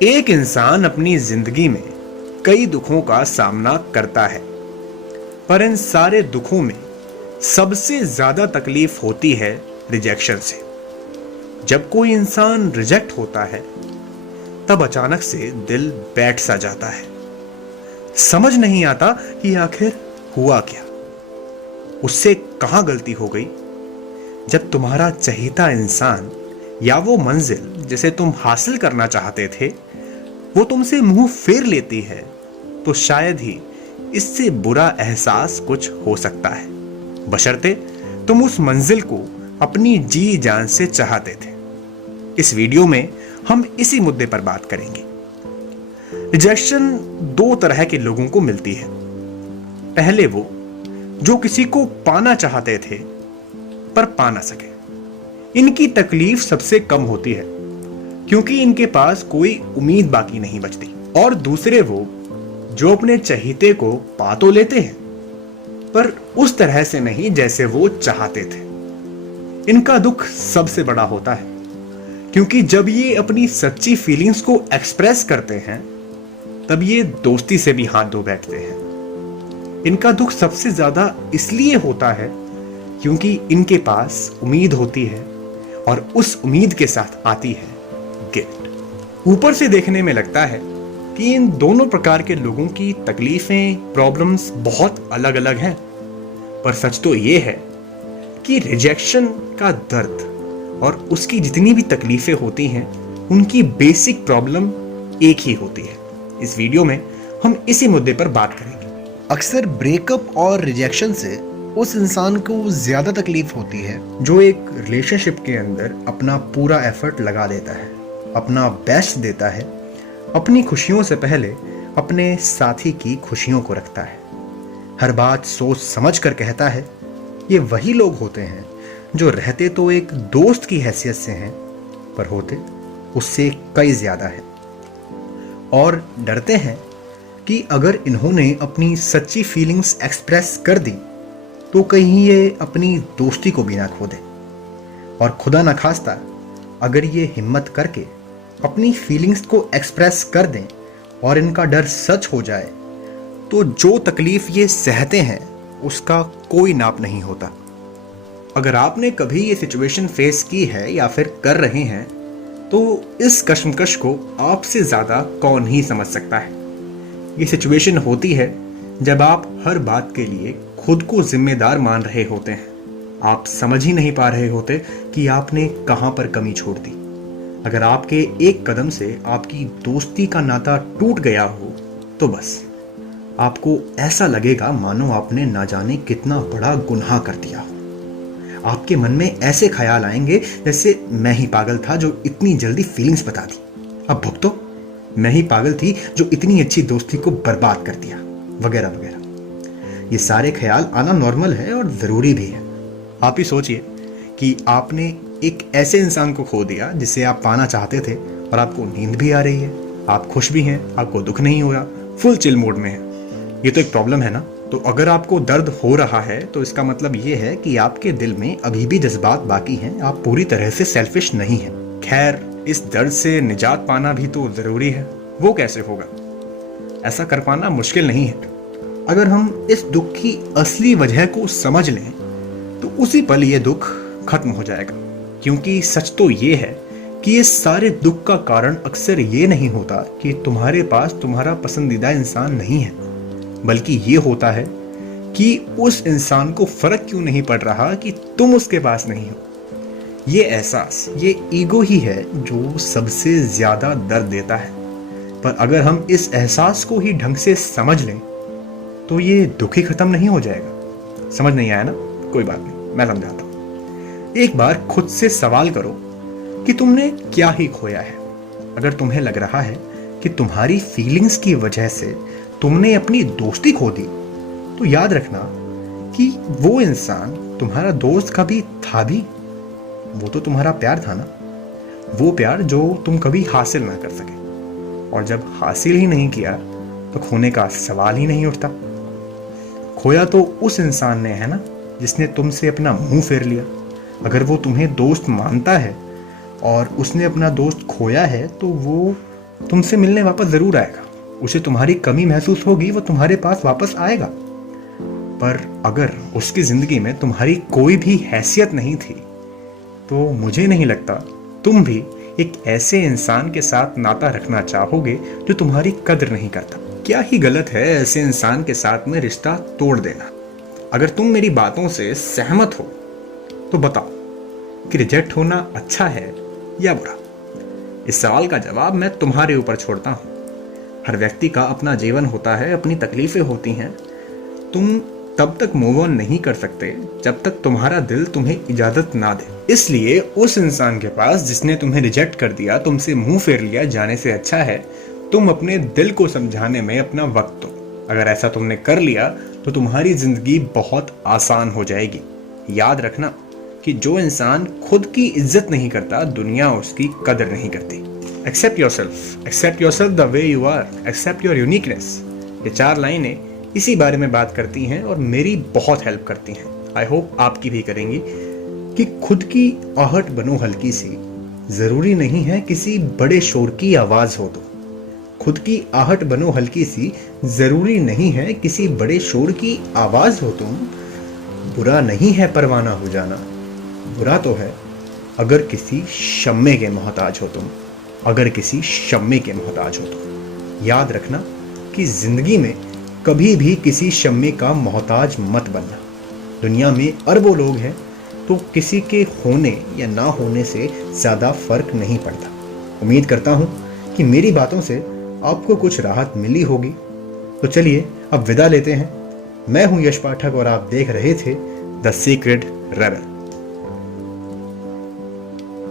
एक इंसान अपनी जिंदगी में कई दुखों का सामना करता है, पर इन सारे दुखों में सबसे ज्यादा तकलीफ होती है रिजेक्शन से। जब कोई इंसान रिजेक्ट होता है तब अचानक से दिल बैठ सा जाता है। समझ नहीं आता कि आखिर हुआ क्या, उससे कहां गलती हो गई। जब तुम्हारा चहेता इंसान या वो मंजिल जिसे तुम हासिल करना चाहते थे वो तुमसे मुंह फेर लेती है, तो शायद ही इससे बुरा एहसास कुछ हो सकता है, बशर्ते तुम उस मंजिल को अपनी जी जान से चाहते थे। इस वीडियो में हम इसी मुद्दे पर बात करेंगे। रिजेक्शन दो तरह के लोगों को मिलती है। पहले वो जो किसी को पाना चाहते थे पर पा ना सके, इनकी तकलीफ सबसे कम होती है क्योंकि इनके पास कोई उम्मीद बाकी नहीं बचती। और दूसरे वो जो अपने चहीते को पा तो लेते हैं पर उस तरह से नहीं जैसे वो चाहते थे। इनका दुख सबसे बड़ा होता है क्योंकि जब ये अपनी सच्ची फीलिंग्स को एक्सप्रेस करते हैं तब ये दोस्ती से भी हाथ धो बैठते हैं। इनका दुख सबसे ज्यादा इसलिए होता है क्योंकि इनके पास उम्मीद होती है और उस उम्मीद के साथ आती है गिल्ट। ऊपर से देखने में लगता है कि इन दोनों प्रकार के लोगों की तकलीफें, प्रॉब्लम्स बहुत अलग अलग हैं, पर सच तो ये है कि रिजेक्शन का दर्द और उसकी जितनी भी तकलीफें होती हैं उनकी बेसिक प्रॉब्लम एक ही होती है। इस वीडियो में हम इसी मुद्दे पर बात करेंगे। अक्सर ब्रेकअप और रिजेक्शन से उस इंसान को ज़्यादा तकलीफ होती है जो एक रिलेशनशिप के अंदर अपना पूरा एफर्ट लगा देता है, अपना बेस्ट देता है, अपनी खुशियों से पहले अपने साथी की खुशियों को रखता है, हर बात सोच समझ कर कहता है। ये वही लोग होते हैं जो रहते तो एक दोस्त की हैसियत से हैं पर होते उससे कई ज़्यादा है, और डरते हैं कि अगर इन्होंने अपनी सच्ची फीलिंग्स एक्सप्रेस कर दी तो कहीं ये अपनी दोस्ती को भी ना खो दे। और खुदा न खास्ता अगर ये हिम्मत करके अपनी फीलिंग्स को एक्सप्रेस कर दें और इनका डर सच हो जाए तो जो तकलीफ ये सहते हैं उसका कोई नाप नहीं होता। अगर आपने कभी ये सिचुएशन फेस की है या फिर कर रहे हैं तो इस कश्मकश को आपसे ज़्यादा कौन ही समझ सकता है। ये सिचुएशन होती है जब आप हर बात के लिए खुद को जिम्मेदार मान रहे होते हैं। आप समझ ही नहीं पा रहे होते कि आपने कहां पर कमी छोड़ दी। अगर आपके एक कदम से आपकी दोस्ती का नाता टूट गया हो तो बस आपको ऐसा लगेगा मानो आपने ना जाने कितना बड़ा गुनाह कर दिया हो। आपके मन में ऐसे ख्याल आएंगे जैसे मैं ही पागल था जो इतनी जल्दी फीलिंग्स बता दी, अब भुगतो, मैं ही पागल थी जो इतनी अच्छी दोस्ती को बर्बाद कर दिया, वगैरह वगैरह। ये सारे ख्याल आना नॉर्मल है और ज़रूरी भी है। आप ही सोचिए कि आपने एक ऐसे इंसान को खो दिया जिसे आप पाना चाहते थे और आपको नींद भी आ रही है, आप खुश भी हैं, आपको दुख नहीं हो रहा, फुल चिल मोड में है। ये तो एक प्रॉब्लम है ना। तो अगर आपको दर्द हो रहा है तो इसका मतलब ये है कि आपके दिल में अभी भी जज्बात बाकी हैं, आप पूरी तरह से सेल्फिश नहीं हैं। खैर, इस दर्द से निजात पाना भी तो ज़रूरी है। वो कैसे होगा? ऐसा कर पाना मुश्किल नहीं है। अगर हम इस दुख की असली वजह को समझ लें तो उसी पल ये दुख खत्म हो जाएगा। क्योंकि सच तो ये है कि ये सारे दुख का कारण अक्सर ये नहीं होता कि तुम्हारे पास तुम्हारा पसंदीदा इंसान नहीं है, बल्कि ये होता है कि उस इंसान को फर्क क्यों नहीं पड़ रहा कि तुम उसके पास नहीं हो। ये एहसास, ये ईगो ही है जो सबसे ज्यादा दर्द देता है। पर अगर हम इस एहसास को ही ढंग से समझ लें तो ये दुख ही खत्म नहीं हो जाएगा। समझ नहीं आया ना? कोई बात नहीं, मैं समझाता हूं। एक बार खुद से सवाल करो कि तुमने क्या ही खोया है। अगर तुम्हें लग रहा है कि तुम्हारी फीलिंग्स की वजह से तुमने अपनी दोस्ती खो दी तो याद रखना कि वो इंसान तुम्हारा दोस्त कभी था भी। वो तो तुम्हारा प्यार था ना, वो प्यार जो तुम कभी हासिल ना कर सके। और जब हासिल ही नहीं किया तो खोने का सवाल ही नहीं उठता। खोया तो उस इंसान ने है ना जिसने तुमसे अपना मुंह फेर लिया। अगर वो तुम्हें दोस्त मानता है और उसने अपना दोस्त खोया है तो वो तुमसे मिलने वापस जरूर आएगा, उसे तुम्हारी कमी महसूस होगी, वो तुम्हारे पास वापस आएगा। पर अगर उसकी जिंदगी में तुम्हारी कोई भी हैसियत नहीं थी तो मुझे नहीं लगता तुम भी एक ऐसे इंसान के साथ नाता रखना चाहोगे जो तुम्हारी कद्र नहीं करता। क्या ही गलत है ऐसे इंसान के साथ में रिश्ता तोड़ देना। अगर तुम मेरी बातों से सहमत हो तो बताओ कि रिजेक्ट होना अच्छा है या बुरा। इस सवाल का जवाब मैं तुम्हारे ऊपर छोड़ता हूं। हर व्यक्ति का अपना जीवन होता है, अपनी तकलीफें होती हैं। तुम तब तक मूव ऑन नहीं कर सकते जब तक तुम्हारा दिल तुम्हें इजाजत ना दे। इसलिए उस इंसान के पास जिसने तुम्हें रिजेक्ट कर दिया, तुमसे मुंह फेर लिया, जाने से अच्छा है तुम अपने दिल को समझाने में अपना वक्त दो। अगर ऐसा तुमने कर लिया तो तुम्हारी जिंदगी बहुत आसान हो जाएगी। याद रखना कि जो इंसान खुद की इज्जत नहीं करता, दुनिया उसकी कदर नहीं करती। Accept yourself the way you are, accept your uniqueness. ये 4 लाइनें इसी बारे में बात करती हैं और मेरी बहुत हेल्प करती हैं। आई होप आपकी भी करेंगी कि खुद की आहट बनो हल्की सी, जरूरी नहीं है किसी बड़े शोर की आवाज हो तो। खुद की आहट बनो हल्की सी, जरूरी नहीं है किसी बड़े शोर की आवाज हो तुम। बुरा नहीं है परवाना हो जाना, बुरा तो है अगर किसी शम्मे के मोहताज हो तुम, अगर किसी शम्मे के मोहताज हो तुम। याद रखना कि जिंदगी में कभी भी किसी शम्मे का मोहताज मत बनना। दुनिया में अरबों लोग हैं तो किसी के होने या ना होने से ज़्यादा फर्क नहीं पड़ता। उम्मीद करता हूँ कि मेरी बातों से आपको कुछ राहत मिली होगी। तो चलिए अब विदा लेते हैं। मैं हूँ यश पाठक और आप देख रहे थे द सीक्रेट रेबल।